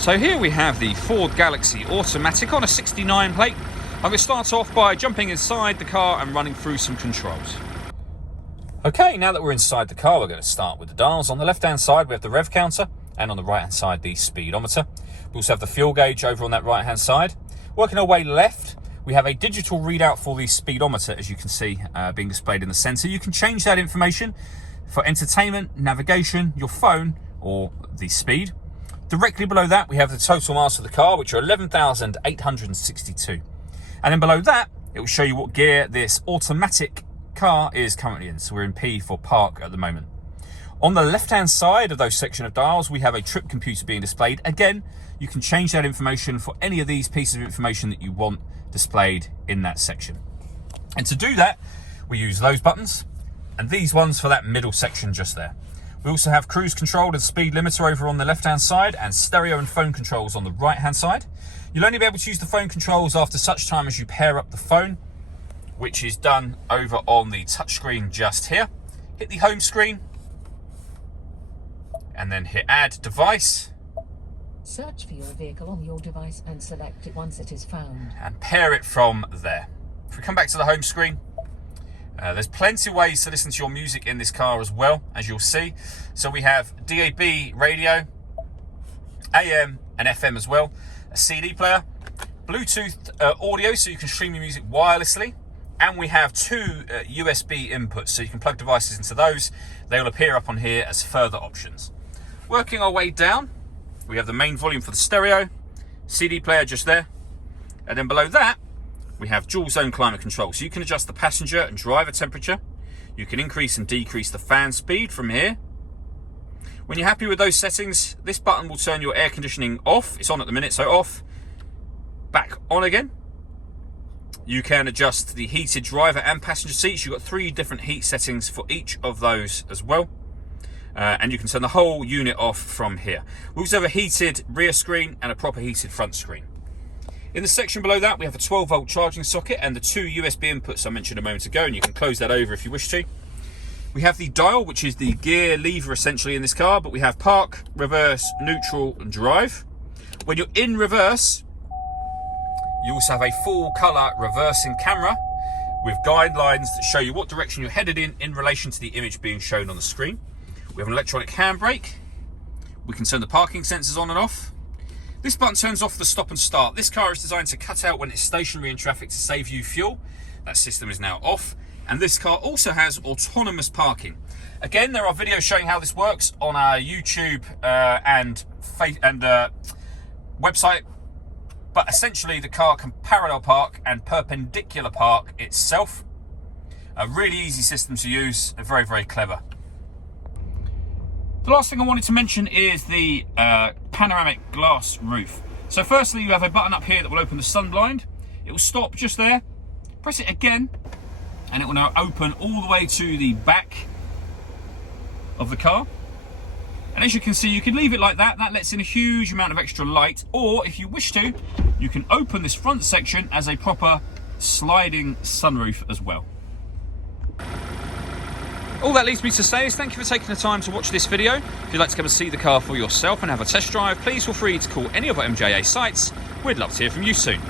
So here we have the Ford Galaxy Automatic on a 69 plate. I'm going to start off by jumping inside the car and running through some controls. Okay, now that we're inside the car, we're going to start with the dials. On the left-hand side, we have the rev counter, and on the right-hand side, the speedometer. We also have the fuel gauge over on that right-hand side. Working our way left, we have a digital readout for the speedometer, as you can see, being displayed in the center. You can change that information for entertainment, navigation, your phone, or the speed. Directly below that, we have the total miles of the car, which are 11,862. And then below that, it will show you what gear this automatic car is currently in. So we're in P for park at the moment. On the left-hand side of those section of dials, we have a trip computer being displayed. Again, you can change that information for any of these pieces of information that you want displayed in that section. And to do that, we use those buttons and these ones for that middle section just there. We also have cruise control and speed limiter over on the left-hand side and stereo and phone controls on the right-hand side. You'll only be able to use the phone controls after such time as you pair up the phone, which is done over on the touchscreen just here. Hit the home screen and then hit add device. Search for your vehicle on your device and select it once it is found. And pair it from there. If we come back to the home screen, there's plenty of ways to listen to your music in this car as well, as you'll see. So we have DAB radio, AM and FM as well, a CD player, Bluetooth audio so you can stream your music wirelessly, and we have two USB inputs so you can plug devices into those. They will appear up on here as further options. Working our way down, we have the main volume for the stereo, CD player just there, and then below that we have dual zone climate control, so you can adjust the passenger and driver temperature. You can increase and decrease the fan speed from here. When you're happy with those settings, this button will turn your air conditioning off. It's on at the minute, so off, back on again. You can adjust the heated driver and passenger seats. You've got 3 different heat settings for each of those as well. And you can turn the whole unit off from here. We also have a heated rear screen and a proper heated front screen. In the section below that, we have a 12-volt charging socket and the 2 USB inputs I mentioned a moment ago, and you can close that over if you wish to. We have the dial, which is the gear lever essentially in this car, but we have park, reverse, neutral, and drive. When you're in reverse, you also have a full colour reversing camera with guidelines that show you what direction you're headed in relation to the image being shown on the screen. We have an electronic handbrake. We can turn the parking sensors on and off. This button turns off the stop and start. This car is designed to cut out when it's stationary in traffic to save you fuel. That system is now off. And this car also has autonomous parking. Again, there are videos showing how this works on our YouTube and website. But essentially, the car can parallel park and perpendicular park itself. A really easy system to use and very, very clever. The last thing I wanted to mention is the panoramic glass roof. So firstly, you have a button up here that will open the sun blind. It will stop just there. Press it again, and it will now open all the way to the back of the car. And as you can see, you can leave it like that. That lets in a huge amount of extra light. Or if you wish to, you can open this front section as a proper sliding sunroof as well. All that leaves me to say is thank you for taking the time to watch this video. If you'd like to come and see the car for yourself and have a test drive, please feel free to call any of our MJA sites. We'd love to hear from you soon.